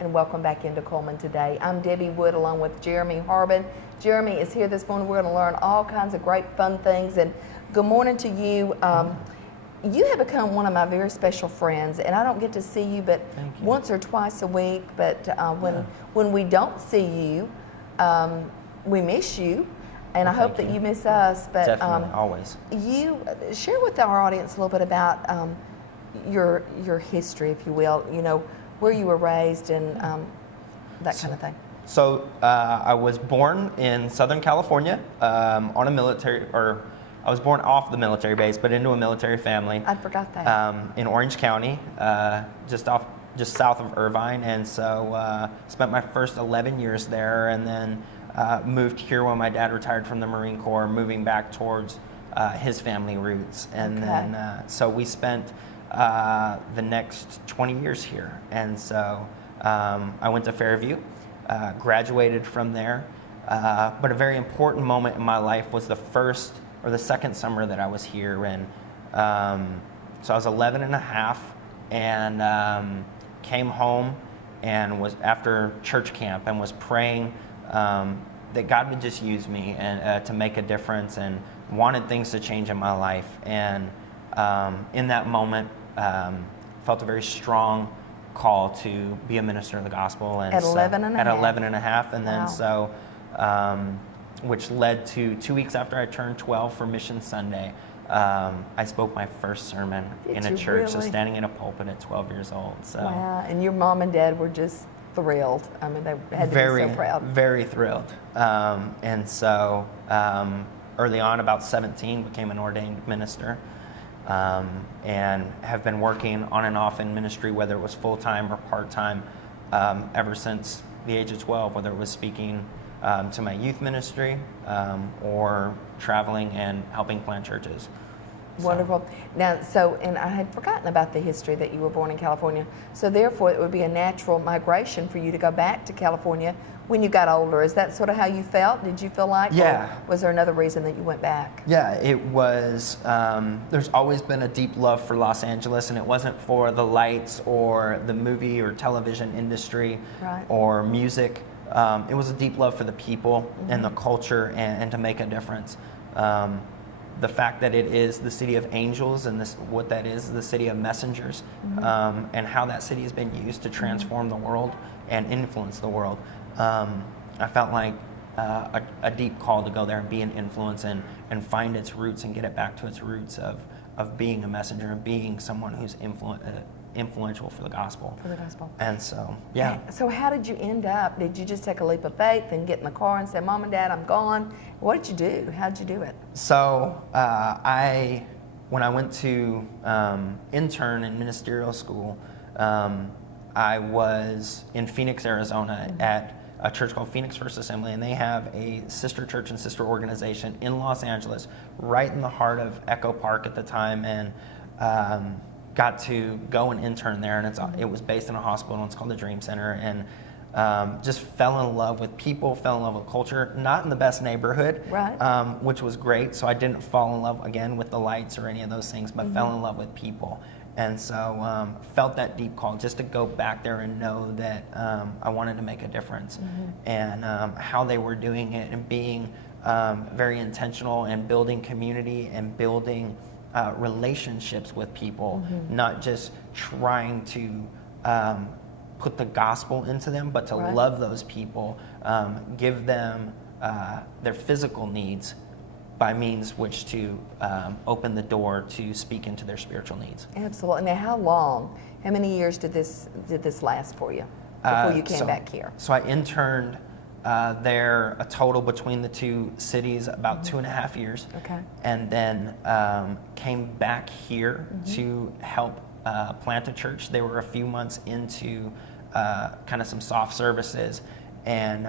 and welcome back into Cullman today. I'm Debbie Wood along with Jeremy Harbin. Jeremy is here this morning. We're going to learn all kinds of great fun things, and good morning to you. You have become one of my very special friends, and I don't get to see you but once or twice a week, but when we don't see you, we miss you. And I hope that you miss us. But definitely, always. You share with our audience a little bit about your history, if you will. You know, where you were raised and that kind of thing. So I was born in Southern California on a military, or I was born off the military base, but into a military family. I forgot that. In Orange County, just south of Irvine, and so spent my first 11 years there, and then moved here when my dad retired from the Marine Corps, moving back towards his family roots. And then, so we spent the next 20 years here. And so I went to Fairview, graduated from there. But a very important moment in my life was the first or the second summer that I was here. And so I was 11 and a half and came home and was after church camp and was praying that God would just use me and to make a difference, and wanted things to change in my life. And in that moment, felt a very strong call to be a minister of the gospel. And at 11 and a half. At 11 and a half, and then so, which led to 2 weeks after I turned 12 for Mission Sunday, I spoke my first sermon in a church. So standing in a pulpit at 12 years old. So. Wow, and your mom and dad were just thrilled. I mean, they had to be so proud. Very thrilled. And so early on, about 17, became an ordained minister, and have been working on and off in ministry, whether it was full-time or part-time, ever since the age of 12, whether it was speaking to my youth ministry or traveling and helping plant churches. Wonderful. Now, and I had forgotten about the history that you were born in California. So therefore, it would be a natural migration for you to go back to California when you got older. Is that sort of how you felt? Did you feel like? Yeah. Or was there another reason that you went back? Yeah, it was, there's always been a deep love for Los Angeles, and it wasn't for the lights or the movie or television industry or music. It was a deep love for the people and the culture and to make a difference. The fact that it is the city of angels, and what that is the city of messengers, and how that city has been used to transform the world and influence the world. I felt like a deep call to go there and be an influence and find its roots and get it back to its roots of being a messenger and being someone who's influential for the gospel. And so, yeah. So how did you end up? Did you just take a leap of faith and get in the car and say, Mom and Dad, I'm gone? What did you do? How did you do it? So when I went to intern in ministerial school, I was in Phoenix, Arizona at a church called Phoenix First Assembly, and they have a sister church and sister organization in Los Angeles, right in the heart of Echo Park at the time, and got to go and intern there, and it was based in a hospital, and it's called the Dream Center, and just fell in love with people, fell in love with culture, not in the best neighborhood, which was great, so I didn't fall in love again with the lights or any of those things, but fell in love with people. And so felt that deep call just to go back there and know that I wanted to make a difference, and how they were doing it and being very intentional and building community and building relationships with people, not just trying to put the gospel into them, but to love those people, give them their physical needs by means which to open the door to speak into their spiritual needs. Absolutely. Now, how many years did this last for you before you came back here? So I interned there a total between the two cities about 2.5 years. Okay. And then came back here to help plant a church. They were a few months into kind of some soft services, and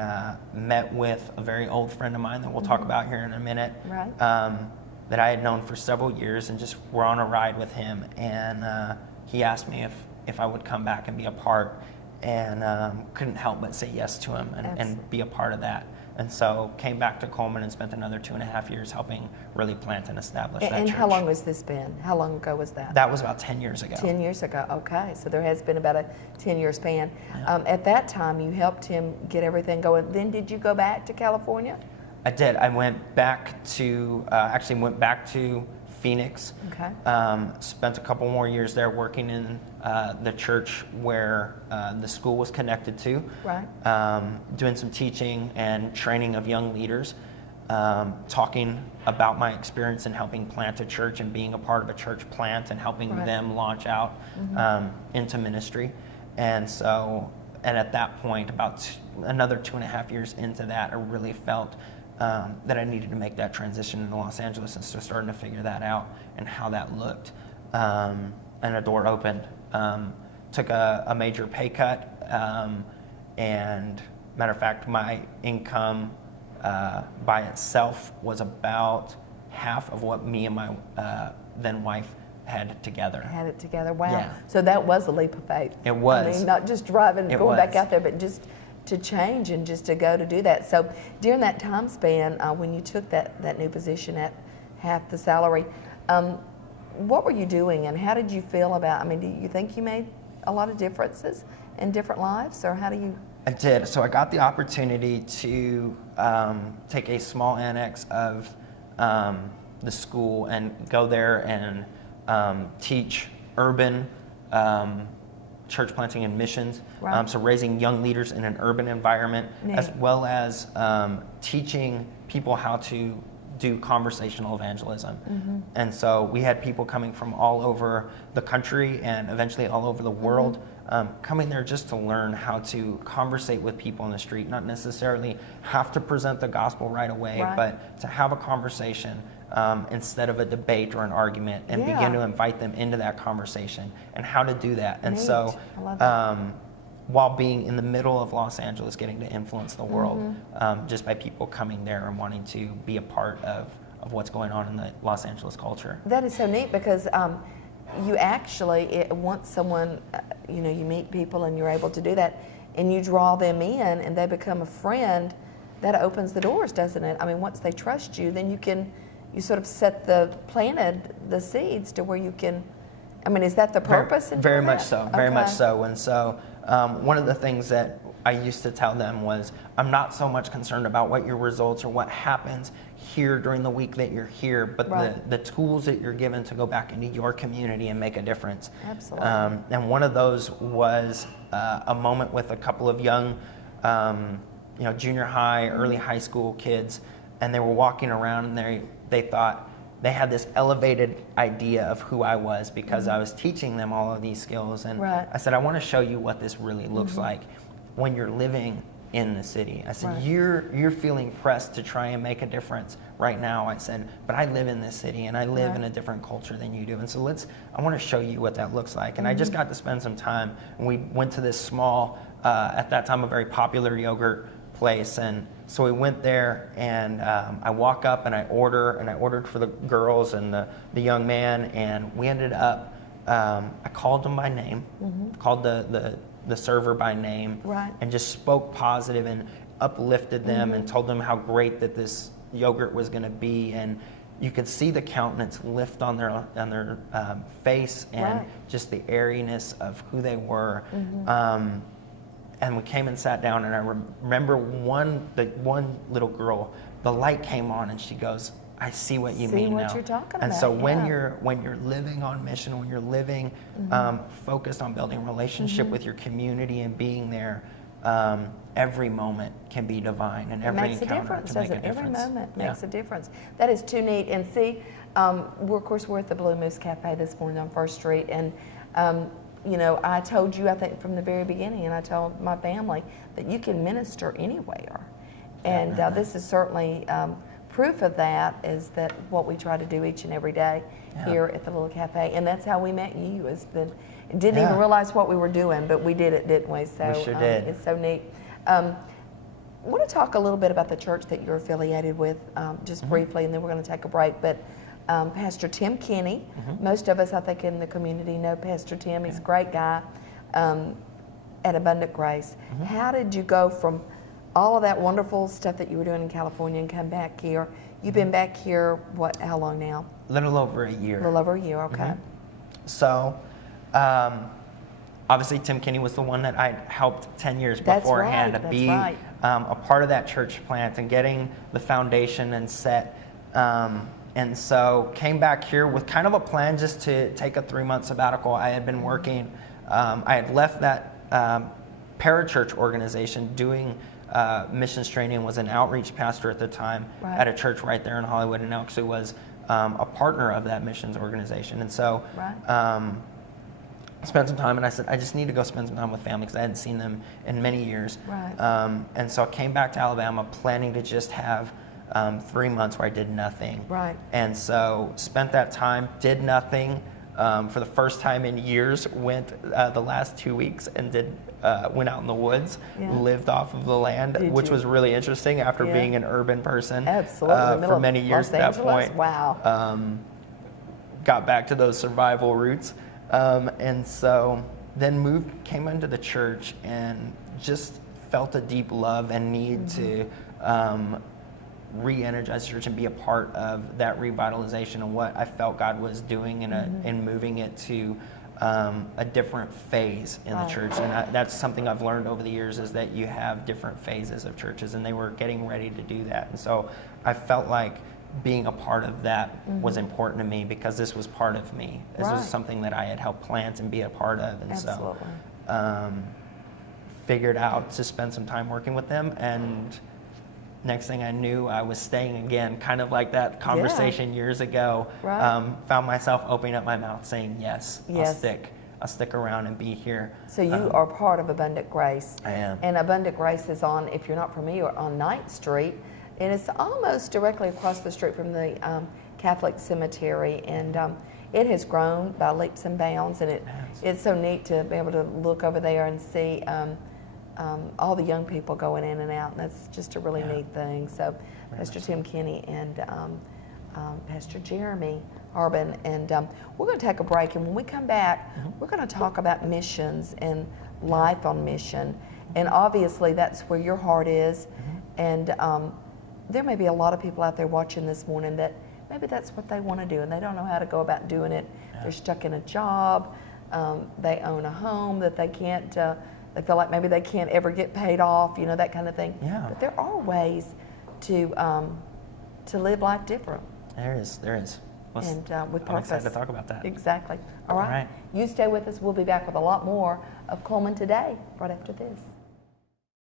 met with a very old friend of mine that we'll talk about here in a minute, that I had known for several years, and just were on a ride with him. And he asked me if I would come back and be a part. couldn't help but say yes to him and be a part of that. And so came back to Cullman and spent another 2.5 years helping really plant and establish that church. And how long has this been? How long ago was that? That was about 10 years ago. 10 years ago, okay. So there has been about a 10-year span. Yeah. At that time, you helped him get everything going. Then did you go back to California? I did. I went back to, Phoenix. Okay. Spent a couple more years there working in the church where the school was connected to. Right. Doing some teaching and training of young leaders, talking about my experience in helping plant a church and being a part of a church plant and helping them launch out into ministry. And so, and at that point, about another 2.5 years into that, I really felt that I needed to make that transition into Los Angeles and so starting to figure that out and how that looked. And a door opened. Took a major pay cut, and matter of fact, my income by itself was about half of what me and my then wife had together. Had it together, wow. Yeah. So that was a leap of faith. It was. I mean, not just driving and going back out there, but just to change and just to go to do that. So during that time span, when you took that new position at half the salary, what were you doing and how did you feel about, I mean, do you think you made a lot of differences in different lives, or how do you? I did. So I got the opportunity to take a small annex of the school and go there and teach urban church planting and missions. Right. So raising young leaders in an urban environment, as well as teaching people how to do conversational evangelism. And so we had people coming from all over the country and eventually all over the world coming there just to learn how to conversate with people in the street, not necessarily have to present the gospel right away, but to have a conversation instead of a debate or an argument, and begin to invite them into that conversation and how to do that. And so while being in the middle of Los Angeles, getting to influence the world just by people coming there and wanting to be a part of what's going on in the Los Angeles culture. That is so neat because you actually, once someone, you meet people and you're able to do that and you draw them in and they become a friend, that opens the doors, doesn't it? I mean, once they trust you, then you sort of planted the seeds to where you can, I mean, is that the purpose? Very much so, very much so. And so one of the things that I used to tell them was, I'm not so much concerned about what your results or what happens here during the week that you're here, but the tools that you're given to go back into your community and make a difference. Absolutely. And one of those was a moment with a couple of young, junior high, early high school kids, and they were walking around and they thought they had this elevated idea of who I was because I was teaching them all of these skills. And I said, I want to show you what this really looks like when you're living in the city. I said, you're feeling pressed to try and make a difference right now. I said, but I live in this city and I live in a different culture than you do. And so I want to show you what that looks like. And I just got to spend some time, and we went to this small, at that time, a very popular yogurt place. And so we went there, and I walk up and I ordered for the girls and the young man, and we ended up, I called them by name, called the server by name, and just spoke positive and uplifted them and told them how great that this yogurt was going to be. And you could see the countenance lift on their face and just the airiness of who they were. And we came and sat down, and I remember one little girl, the light came on, and she goes, I see what you mean now. What you're talking and about. so when you're living on mission, when you're living focused on building a relationship with your community and being there, every moment can be divine, and every encounter can make a difference. Every moment makes a difference. That is too neat. And see, we're at the Blue Moose Cafe this morning on First Street, and I told you, I think from the very beginning, and I told my family that you can minister anywhere, and this is certainly proof of that. Is that what we try to do each and every day here at the little cafe, and that's how we met you. Didn't even realize what we were doing, but we did it, didn't we? So we sure did. It's so neat. I want to talk a little bit about the church that you're affiliated with, just briefly, and then we're going to take a break. But Pastor Tim Kenny, most of us, I think, in the community know Pastor Tim. He's a great guy. at Abundant Grace. How did you go from all of that wonderful stuff that you were doing in California and come back here? You've been back here, how long now? A little over a year. A little over a year, okay. So, obviously Tim Kinney was the one that I helped 10 years That's beforehand right, to be a part of that church plant and getting the foundation and set. And so came back here with kind of a plan just to take a 3-month sabbatical. I had been working, I had left that parachurch organization doing missions training, was an outreach pastor at the time at a church right there in Hollywood, and actually was a partner of that missions organization. And so spent some time, and I said, I just need to go spend some time with family because I hadn't seen them in many years. And so I came back to Alabama planning to just have 3 months where I did nothing. And so spent that time, did nothing. For the first time in years, went the last 2 weeks and went out in the woods, lived off of the land, which was really interesting after being an urban person for many years at that point. Got back to those survival roots. And so then came into the church and just felt a deep love and need to re-energize the church and be a part of that revitalization and what I felt God was doing in moving it to a different phase in the church. And that's something I've learned over the years, is that you have different phases of churches, and they were getting ready to do that. And so I felt like being a part of that was important to me because this was part of me. This was something that I had helped plant and be a part of. And so figured out to spend some time working with them, and next thing I knew, I was staying again, kind of like that conversation years ago. Found myself opening up my mouth saying, yes, I'll stick around and be here. So you are part of Abundant Grace. I am. And Abundant Grace is on, if you're not familiar, on 9th Street. And it's almost directly across the street from the Catholic Cemetery. And it has grown by leaps and bounds. And it's so neat to be able to look over there and see all the young people going in and out, and that's just a really neat thing. So Pastor Tim Kinney and Pastor Jeremy Harbin, and we're going to take a break, and when we come back, we're going to talk about missions and life on mission, and obviously that's where your heart is, and there may be a lot of people out there watching this morning that maybe that's what they want to do, and they don't know how to go about doing it. They're stuck in a job, they own a home that they can't they feel like maybe they can't ever get paid off, that kind of thing. But there are ways to live life different. There is. And with purpose. I'm excited to talk about that. Exactly. All right. You stay with us. We'll be back with a lot more of Cullman Today right after this.